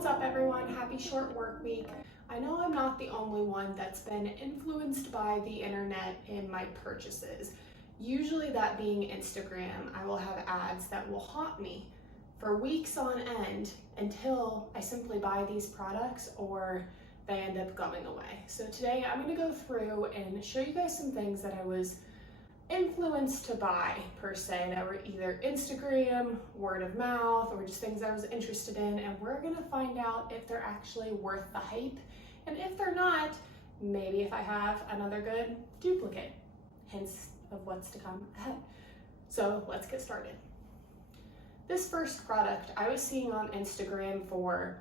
What's up everyone? Happy short work week. I know I'm not the only one that's been influenced by the internet in my purchases. Usually that being Instagram, I will have ads that will haunt me for weeks on end until I simply buy these products or they end up going away. So today I'm going to go through and show you guys some things that I was influenced to buy per se that were either Instagram, word of mouth, or just things I was interested in, and we're gonna find out if they're actually worth the hype, and if they're not, maybe if I have another good duplicate, hints of what's to come ahead. So let's get started. This first product I was seeing on Instagram for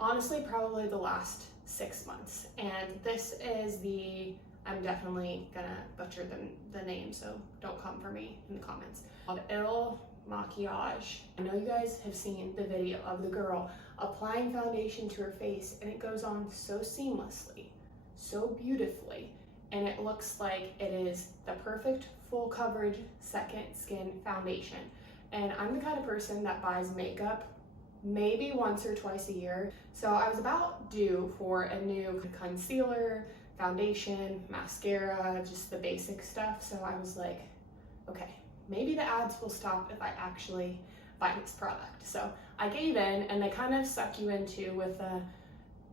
honestly probably the last 6 months, and this is I'm definitely gonna butcher the name, so don't come for me in the comments. Called Il Maquillage. I know you guys have seen the video of the girl applying foundation to her face, and it goes on so seamlessly, so beautifully, and it looks like it is the perfect full coverage second skin foundation. And I'm the kind of person that buys makeup maybe once or twice a year, so I was about due for a new concealer, foundation, mascara, just the basic stuff. So I was like, okay, maybe the ads will stop if I actually buy this product. So I gave in, and they kind of suck you into with a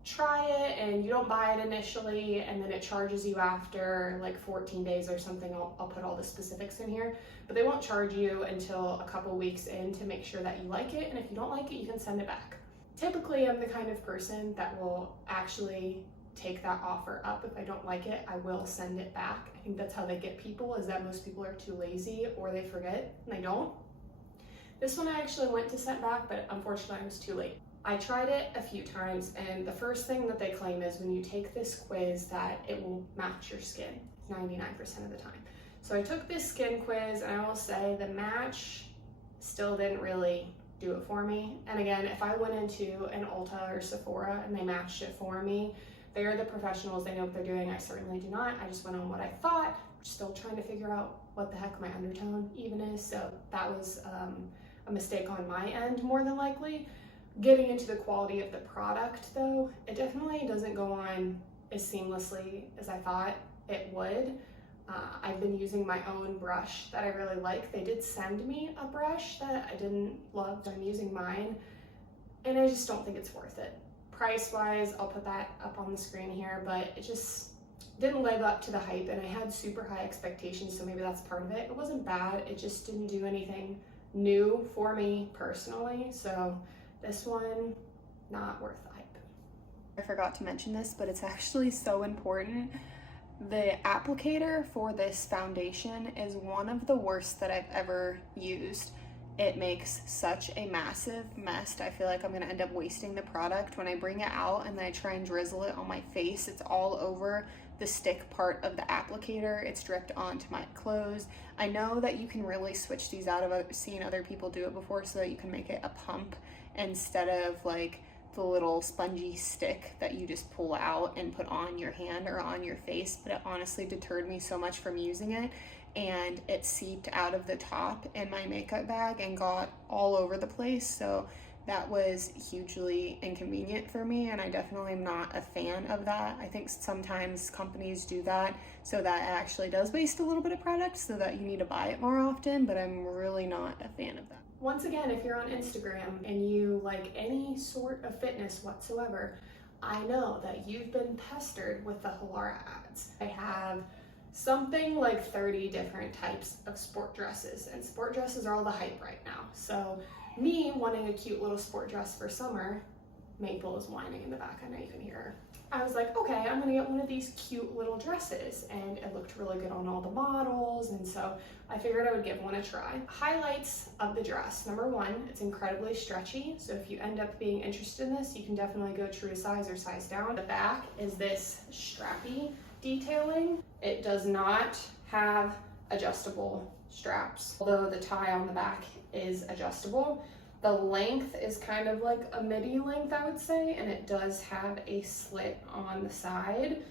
try it and you don't buy it initially, and then it charges you after like 14 days or something. I'll put all the specifics in here, but they won't charge you until a couple weeks in to make sure that you like it. And if you don't like it, you can send it back. Typically, I'm the kind of person that will actually take that offer up. If I don't like it, I will send it back. I think that's how they get people, is that most people are too lazy or they forget and they don't. This one I actually went to send back, but unfortunately I was too late. I tried it a few times, and the first thing that they claim is when you take this quiz that it will match your skin 99% of the time. So I took this skin quiz, and I will say the match still didn't really do it for me. And again, if I went into an Ulta or Sephora and they matched it for me, they are the professionals, they know what they're doing. I certainly do not. I just went on what I thought, still trying to figure out what the heck my undertone even is. So that was a mistake on my end, more than likely. Getting into the quality of the product though, it definitely doesn't go on as seamlessly as I thought it would. I've been using my own brush that I really like. They did send me a brush that I didn't love, so I'm using mine, and I just don't think it's worth it. Price wise, I'll put that up on the screen here, but it just didn't live up to the hype, and I had super high expectations, so maybe that's part of it. It wasn't bad, it just didn't do anything new for me personally, so this one, not worth the hype. I forgot to mention this, but it's actually so important. The applicator for this foundation is one of the worst that I've ever used. It makes such a massive mess. I feel like I'm gonna end up wasting the product when I bring it out and then I try and drizzle it on my face. It's all over the stick part of the applicator. It's dripped onto my clothes. I know that you can really switch these out. I've seen other people do it before so that you can make it a pump instead of like the little spongy stick that you just pull out and put on your hand or on your face, but it honestly deterred me so much from using it, and it seeped out of the top in my makeup bag and got all over the place. So that was hugely inconvenient for me, and I definitely am not a fan of that. I think sometimes companies do that so that it actually does waste a little bit of product so that you need to buy it more often, but I'm really not a fan of that. Once again, if you're on Instagram and you like any sort of fitness whatsoever, I know that you've been pestered with the Halara ads. I have something like 30 different types of sport dresses, and sport dresses are all the hype right now. So me wanting a cute little sport dress for summer, Maple is whining in the back, I know you can hear her. I was like, okay, I'm gonna get one of these cute little dresses, and it looked really good on all the models, and so I figured I would give one a try. Highlights of the dress. Number one, it's incredibly stretchy, so if you end up being interested in this, you can definitely go true to size or size down. The back is this strappy detailing. It does not have adjustable straps, although the tie on the back is adjustable. The length is kind of like a midi length, I would say, and it does have a slit on the side.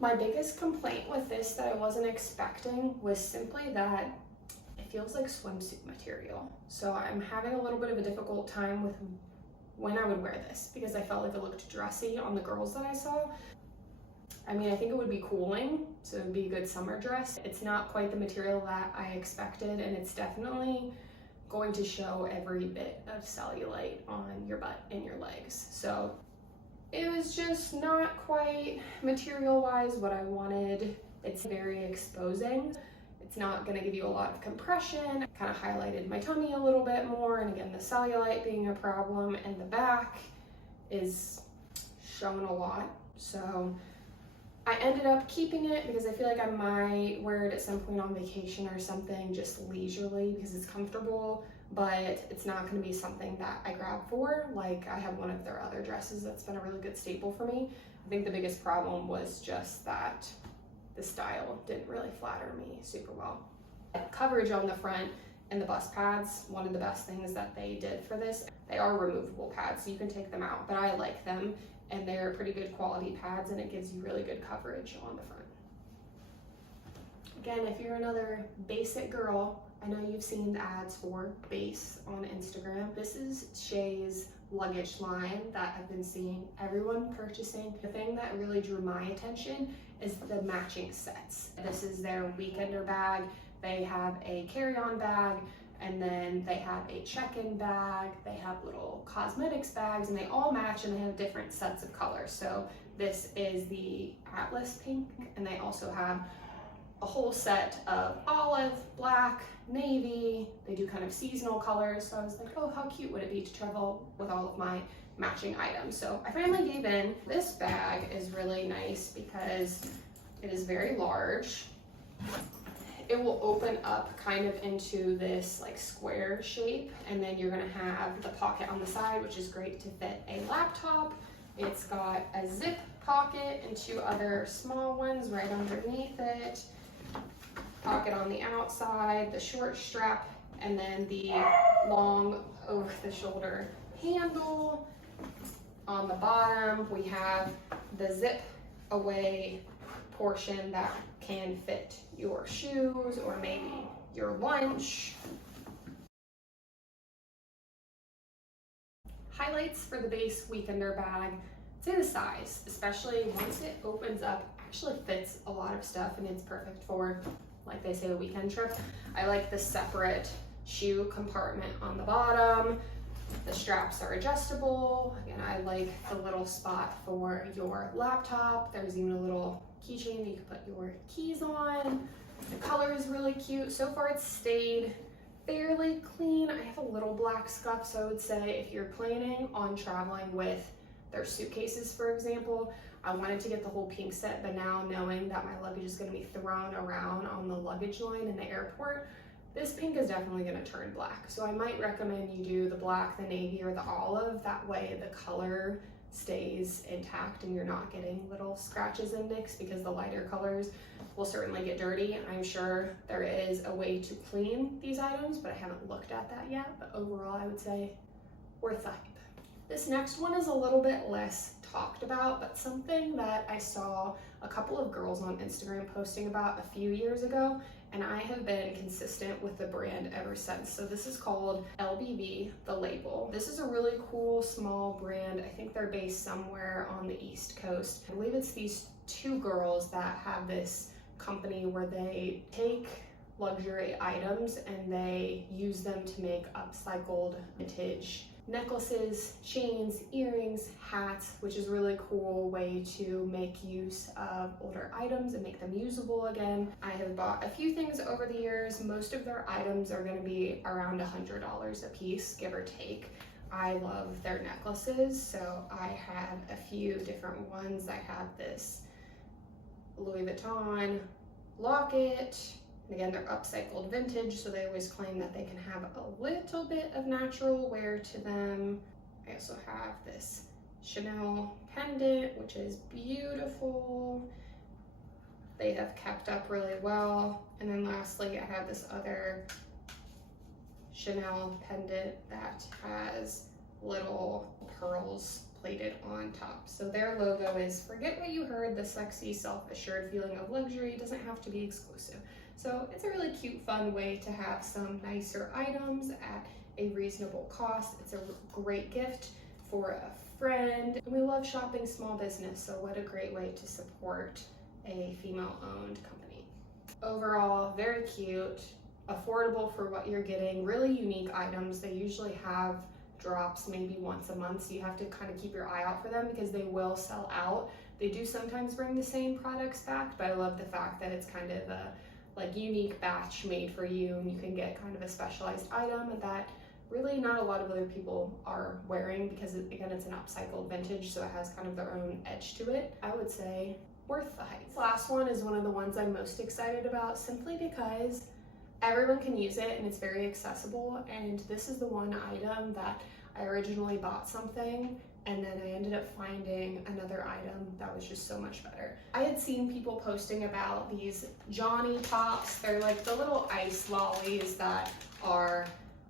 My biggest complaint with this that I wasn't expecting was simply that it feels like swimsuit material. So I'm having a little bit of a difficult time with when I would wear this because I felt like it looked dressy on the girls that I saw. I mean, I think it would be cooling, so it would be a good summer dress. It's not quite the material that I expected, and it's definitely going to show every bit of cellulite on your butt and your legs. So it was just not quite material-wise what I wanted. It's very exposing. It's not gonna give you a lot of compression. Kind of highlighted my tummy a little bit more, and again, the cellulite being a problem, and the back is showing a lot. So I ended up keeping it because I feel like I might wear it at some point on vacation or something, just leisurely because it's comfortable, but it's not going to be something that I grab for. Like, I have one of their other dresses that's been a really good staple for me. I think the biggest problem was just that the style didn't really flatter me super well. Coverage on the front and the bust pads, one of the best things that they did for this. They are removable pads, so you can take them out, but I like them. And they're pretty good quality pads, and it gives you really good coverage on the front. Again, if you're another basic girl, I know you've seen the ads for Base on Instagram. This is Shea's luggage line that I've been seeing everyone purchasing. The thing that really drew my attention is the matching sets. This is their weekender bag. They have a carry-on bag, and then they have a check-in bag, they have little cosmetics bags, and they all match, and they have different sets of colors. So this is the Atlas pink, and they also have a whole set of olive, black, navy. They do kind of seasonal colors. So I was like, oh, how cute would it be to travel with all of my matching items? So I finally gave in. This bag is really nice because it is very large. It will open up kind of into this like square shape, and then you're gonna have the pocket on the side, which is great to fit a laptop. It's got a zip pocket and two other small ones right underneath it. Pocket on the outside, the short strap, and then the long over the shoulder handle. On the bottom, we have the zip away portion that can fit your shoes or maybe your lunch. Highlights for the Base Weekender bag. I'd say the size, especially once it opens up, actually fits a lot of stuff, and it's perfect for, like they say, a weekend trip. I like the separate shoe compartment on the bottom. The straps are adjustable. Again, I like the little spot for your laptop. There's even a little keychain that you can put your keys on. The color is really cute. So far it's stayed fairly clean. I have a little black scuff, so I would say if you're planning on traveling with their suitcases, for example, I wanted to get the whole pink set, but now knowing that my luggage is going to be thrown around on the luggage line in the airport, this pink is definitely going to turn black. So I might recommend you do the black, the navy, or the olive. That way the color stays intact and you're not getting little scratches and nicks, because the lighter colors will certainly get dirty. I'm sure there is a way to clean these items, but I haven't looked at that yet. But overall, I would say worth the hype. This next one is a little bit less talked about, but something that I saw a couple of girls on Instagram posting about a few years ago, and I have been consistent with the brand ever since. So this is called LBB, the label. This is a really cool small brand. I think they're based somewhere on the East Coast. I believe it's these two girls that have this company where they take luxury items and they use them to make upcycled vintage necklaces, chains, earrings, hats, which is a really cool way to make use of older items and make them usable again. I have bought a few things over the years. Most of their items are going to be around $100 a piece, give or take. I love their necklaces, so I have a few different ones. I have this Louis Vuitton locket. Again, they're upcycled vintage, so they always claim that they can have a little bit of natural wear to them. I also have this Chanel pendant, which is beautiful. They have kept up really well. And then lastly, I have this other Chanel pendant that has little pearls plated on top. So their logo is, forget what you heard, the sexy, self-assured feeling of luxury doesn't have to be exclusive. So it's a really cute, fun way to have some nicer items at a reasonable cost. It's a great gift for a friend. We love shopping small business, so what a great way to support a female-owned company. Overall, very cute, affordable for what you're getting, really unique items. They usually have drops maybe once a month, so you have to kind of keep your eye out for them because they will sell out. They do sometimes bring the same products back, but I love the fact that it's kind of a like unique batch made for you, and you can get kind of a specialized item that really not a lot of other people are wearing because again, it's an upcycled vintage, so it has kind of their own edge to it. I would say worth the hype. This last one is one of the ones I'm most excited about simply because everyone can use it and it's very accessible, and this is the one item that I originally bought something and then I ended up finding another item that was just so much better. I had seen people posting about these Johnny Pops. They're like the little ice lollies that are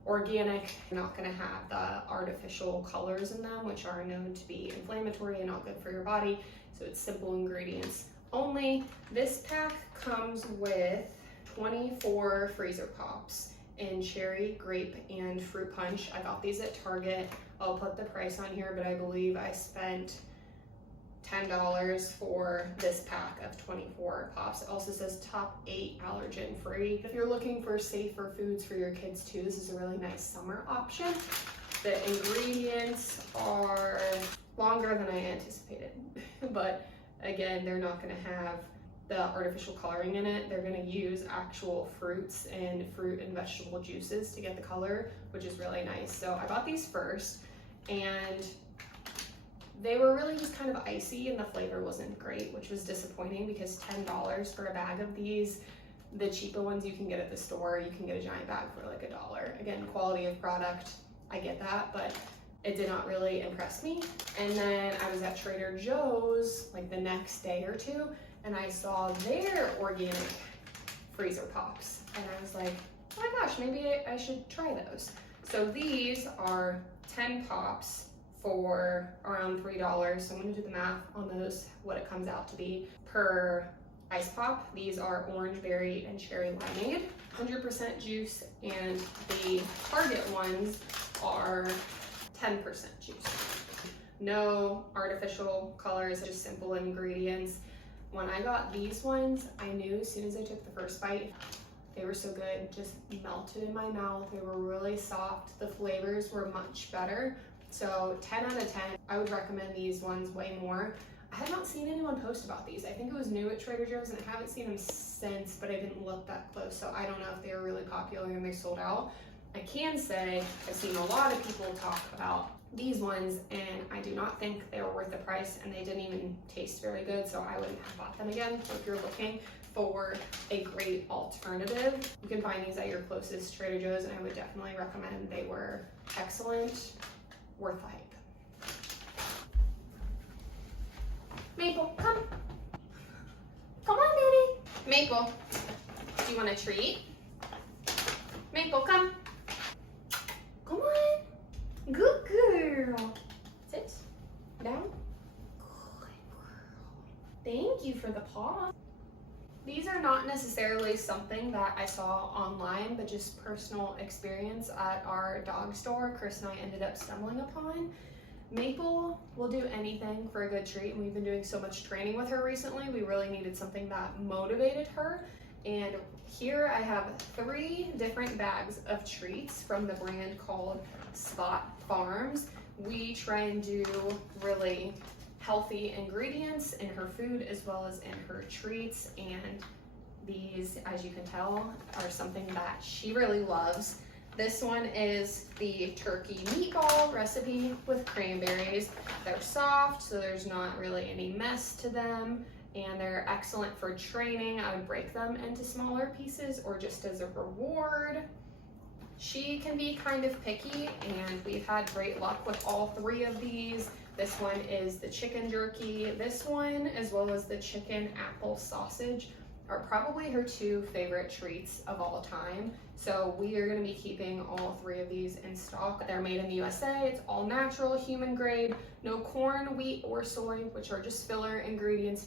organic, not going to have the artificial colors in them, which are known to be inflammatory and not good for your body. So it's simple ingredients only. This pack comes with 24 freezer pops in cherry, grape, and fruit punch. I got these at Target. I'll put the price on here, but I believe I spent $10 for this pack of 24 pops. It also says top 8 allergen free. If you're looking for safer foods for your kids too, this is a really nice summer option. The ingredients are longer than I anticipated, but again, they're not gonna have the artificial coloring in it. They're gonna use actual fruits and fruit and vegetable juices to get the color, which is really nice. So I bought these first, and they were really just kind of icy and the flavor wasn't great, which was disappointing because $10 for a bag of these. The cheaper ones you can get at the store, you can get a giant bag for like $1. Again, quality of product, I get that, but it did not really impress me. And then I was at Trader Joe's like the next day or two, and I saw their organic freezer pops. And I was like, oh my gosh, maybe I should try those. So these are 10 pops for around $3. So I'm gonna do the math on those, what it comes out to be per ice pop. These are orange berry and cherry limeade, 100% juice, and the Target ones are 10% juice. No artificial colors, just simple ingredients. When I got these ones, I knew as soon as I took the first bite, they were so good, just melted in my mouth. They were really soft. The flavors were much better. So 10 out of 10, I would recommend these ones way more. I have not seen anyone post about these. I think it was new at Trader Joe's and I haven't seen them since, but I didn't look that close. So I don't know if they were really popular and they sold out. I can say I've seen a lot of people talk about these ones and I do not think they were worth the price, and they didn't even taste very good, so I wouldn't have bought them again. So if you're looking for a great alternative, you can find these at your closest Trader Joe's, and I would definitely recommend. They were excellent, worth the hype. Maple, come. Come on, baby. Maple, do you want a treat? Maple, come. Come on. Good girl. Sit down. Good girl. Thank you for the paw. These are not necessarily something that I saw online, but just personal experience at our dog store. Chris and I ended up stumbling upon. Maple will do anything for a good treat, and we've been doing so much training with her recently. We really needed something that motivated her. And here I have 3 different bags of treats from the brand called Spot Farms. We try and do really healthy ingredients in her food as well as in her treats, and these, as you can tell, are something that she really loves. This one is the turkey meatball recipe with cranberries. They're soft, so there's not really any mess to them, and they're excellent for training. I would break them into smaller pieces or just as a reward. She can be kind of picky, and we've had great luck with all 3 of these. This one is the chicken jerky. This one, as well as the chicken apple sausage, are probably her 2 favorite treats of all time. So we are gonna be keeping all 3 of these in stock. They're made in the USA. It's all natural, human grade, no corn, wheat, or soy, which are just filler ingredients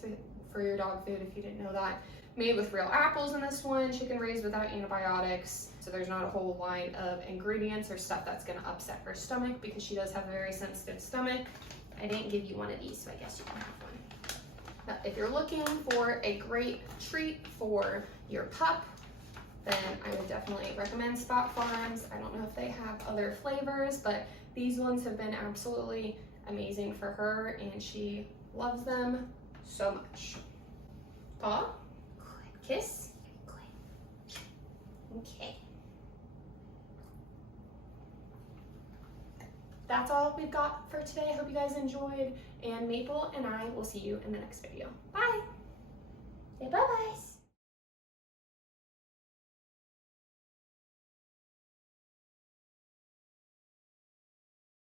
for your dog food if you didn't know that. made with real apples in this one, chicken raised without antibiotics. So there's not a whole line of ingredients or stuff that's gonna upset her stomach because she does have a very sensitive stomach. I didn't give you one of these, so I guess you can have one. Now, if you're looking for a great treat for your pup, then I would definitely recommend Spot Farms. I don't know if they have other flavors, but these ones have been absolutely amazing for her and she loves them so much. Paw, kiss. Okay. That's all we've got for today. I hope you guys enjoyed, and Maple and I will see you in the next video. Bye. Say bye-bye.